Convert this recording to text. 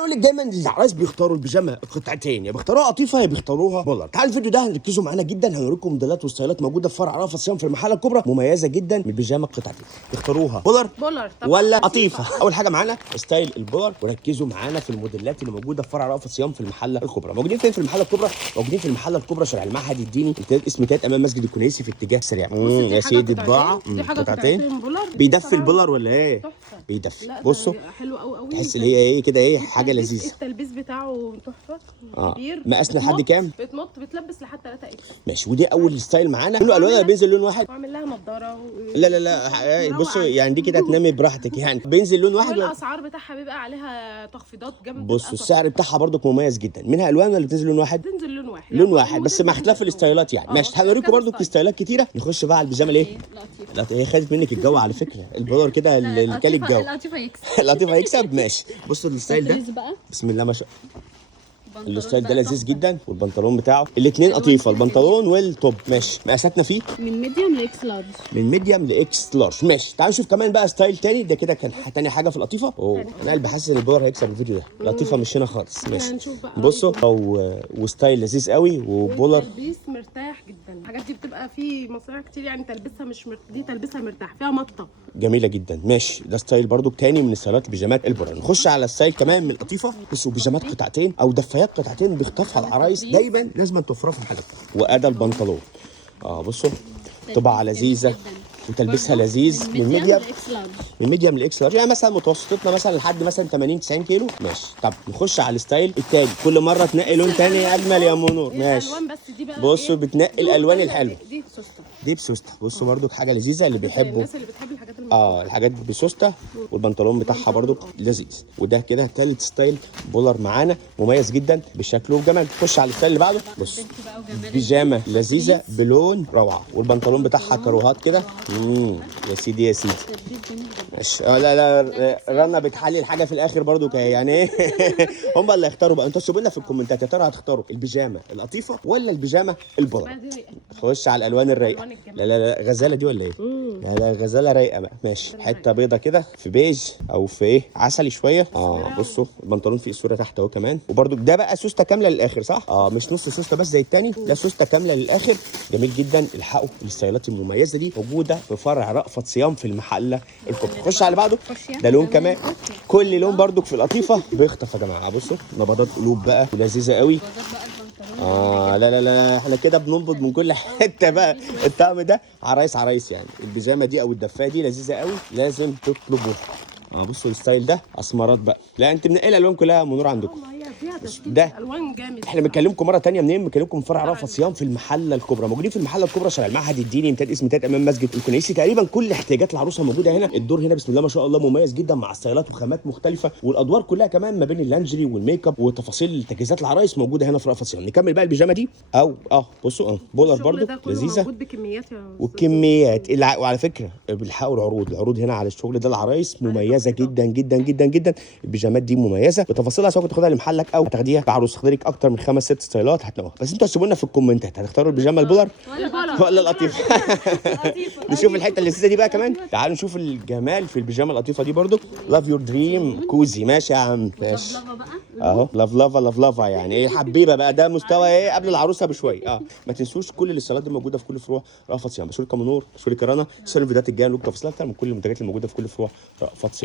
اقول لك دايما العرايس بيختاروا البيجامه قطعتين، يا بيختاروها قطيفه يا بيختاروها بولر. تعالوا الفيديو ده هنركزوا معانا جدا، هنوريكم موديلات وستايلات موجوده في فرع رأفت صيام في المحله الكبرى مميزه جدا من البيجامه قطعتين. تختاروها بولر طبعا ولا قطيفه؟ اول حاجه معانا ستايل البولر، وركزوا معانا في الموديلات اللي موجوده في فرع رأفت صيام في المحله الكبرى. موجودين فين في المحله الكبرى؟ موجودين في المحله الكبرى شارع المعهد الديني، اسم تالت امام مسجد الكنيسي في اتجاه سريع. يا سيدي طباعه قطعتين. بيدفي البولر ولا ايه؟ بيدفي. بصوا حلو قوي تحس اللي هي ايه كده، ايه حاجه لذيذه. التلبيس بتاعه تحفه كبير. مقاسنا لحد كام؟ بتلبس لحد 3 اكس. ماشي، ودي اول ستايل معانا. كله الوان بينزل لون واحد. واعمل لها نضاره لا بصوا يعني دي كده تنامي براحتك يعني. بينزل لون واحد. والاسعار بتاعها بيبقى عليها تخفيضات جامده. بصوا السعر بتاعها برضك مميز جدا. منها الوان ولا بتنزل لون واحد؟ بتنزل لون واحد. لون واحد بس مع اختلاف الستايلات يعني. ماشي، هنوريكم برضك ستايلات كتيره. نخش بقى على البيجامه ليه؟ لطيفه. هي خدت منك الجو على فكره. البولر كده اللي كل الجو. اللطيفه يكسب. اللطيفه هيكسب. ماشي، بصوا الستايل ده بسم الله ما شاء الله. الستايل ده لذيذ جدا، والبنطلون بتاعه الاثنين قطيفه، البنطلون والتوب. ماشي، مقاساتنا فيه من ميديوم لاكس لارج. من ميديوم لاكس لارج. ماشي، تعالوا نشوف كمان بقى ستايل تاني. ده كده كان تاني حاجه في القطيفه. انا قلبي حاسس ان البولر هيكسب الفيديو ده. اللطيفه مش هنا خالص. ماشي، بصوا وستايل لذيذ قوي وبولر. تلبيس مرتاح جدا. الحاجات دي بتبقى في مصاريع كتير يعني تلبسها مش دي تلبسها مرتاح فيها مطه جميله جدا. ماشي، ده ستايل برضو تاني من ستايلات البيجامات البولر. نخش على ستايل كمان من القطيفه. بصوا بيجامات قطعتين او دفايات قطعتين بيخطفها العرايس دايما لازم توفرها في الحلقه. وادى البنطلون. بصوا طباعه لذيذه وتلبسها لذيذ. من ميديوم لاكس لارج يعني مثلا متوسطتنا مثلا لحد مثلا 80 90 كيلو. ماشي، طب نخش على الستايل التاني. كل مره تنقي لون تاني اجمل يا منور. ماشي، بصوا بتنقي الالوان الحلوه. دي بسوسته. بصوا برده حاجه لذيذه اللي بيحبوا الناس اللي بتحب الحاجات الحاجات بسوسته. والبنطلون بتاعها برده لذيذ. وده كده تالت ستايل بولر معانا مميز جدا بشكله وجماله. نخش على الستايل اللي بعده. بص بيجامه لذيذه بلون روعه، والبنطلون بتاعها كروهات كده. يا سيدي يا سيدي. ماشي. لا رنا بتحلي الحاجه في الاخر برضو يعني ايه. هم اللي هيختاروا بقى. انتوا سيبوا لنا في الكومنتات يا ترى هتختاروا البيجامه القطيفه ولا البيجامه البولر. خش على الالوان الرايقه. لا غزاله دي ولا ايه؟ لا غزاله رايقه بقى. ماشي، حته بيضه كده في بيج او في ايه عسلي شويه. بصوا البنطلون فيه الصوره تحت اهو كمان. وبرضو ده بقى سوسته كامله للاخر صح؟ مش نص سوسته بس زي الثاني. ده سوسته كامله للاخر. جميل جدا. الحقوا الستايلات المميزه دي موجوده في فرع رأفت صيام في المحله الكبرى. خش على اللي بعده. ده لون كمان. كل لون برضو في القطيفه بيخطف يا جماعه. بصوا نبضات قلوب بقى ولذيذه قوي. لا احنا كده بننبض من كل حته بقى. الطقم ده عرايس يعني. البيجامه دي او الدفايه دي لذيذه قوي، لازم تطلبوها. بصوا الستايل ده اسمرات بقى. لا انت منقله الالوان كلها منور عندكم. ده الوان جامد. احنا بنكلمكم مره ثانيه منين؟ بنكلمكم من فرع رأفت صيام في المحله الكبرى. موجودين في المحله الكبرى شارع المعهد الديني، اسم تالت امام مسجد الكنيسي. تقريبا كل احتياجات العروسه موجوده هنا. الدور هنا بسم الله ما شاء الله مميز جدا مع ستايلات وخامات مختلفه، والادوار كلها كمان ما بين اللانجري والميك اب وتفاصيل تجهيزات العرايس موجوده هنا في رأفت صيام. نكمل بقى البيجامه دي او بصوا بولر برضو لذيذه. موجود بكميات والكميات وعلى فكره بيلحقوا العروض هنا على الشغل ده. العرايس مميزه جدا جدا جدا جدا. البيجامات دي مميزه بتفاصيلها، سواء تاخدها لمحلك او تاخديها بعروس. تاخدلك اكتر من 5 6 ستايلات هتلاقوها. بس انتوا سيبوا لنا في الكومنتات هتختاروا البيجامه البولر ولا اللطيفه. نشوف الحته اللذيذه دي بقى كمان. تعالوا نشوف الجمال في البيجامه اللطيفه دي برضو. لاف يور دريم كوزي. ماشي يا عم ماشي اهو. لاف لافا يعني ايه حبيبه بقى. ده مستوى ايه قبل العروسه بشويه. ما تنسوش كل الستايلات دي موجوده في كل فروع رأفت صيام. بشكركم منور، بشكرك رنا. الفيديوهات الجايه نلقى تفاصيل اكتر من كل المنتجات اللي موجوده في كل فروع رأفت صيام.